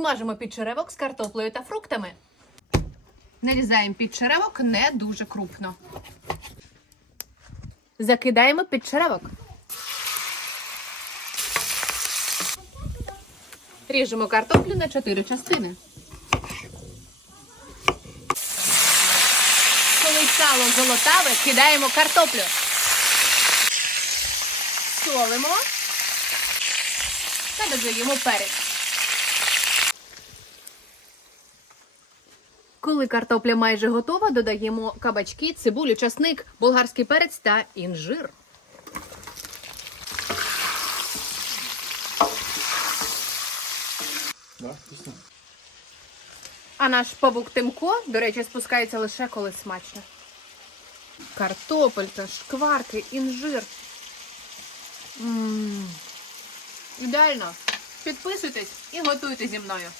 Смажимо підчеревок з картоплею та фруктами. Нарізаємо підчеревок не дуже крупно. Закидаємо підчеревок. Ріжемо картоплю на 4 частини. Коли сало золотаве, кидаємо картоплю. Солимо та додаємо перець. Коли картопля майже готова, додаємо кабачки, цибулю, часник, болгарський перець та інжир. Да, вкусно. А наш павук Тимко, до речі, спускається лише коли смачно. Картопелька, шкварки, інжир. Ідеально. Підписуйтесь і готуйте зі мною.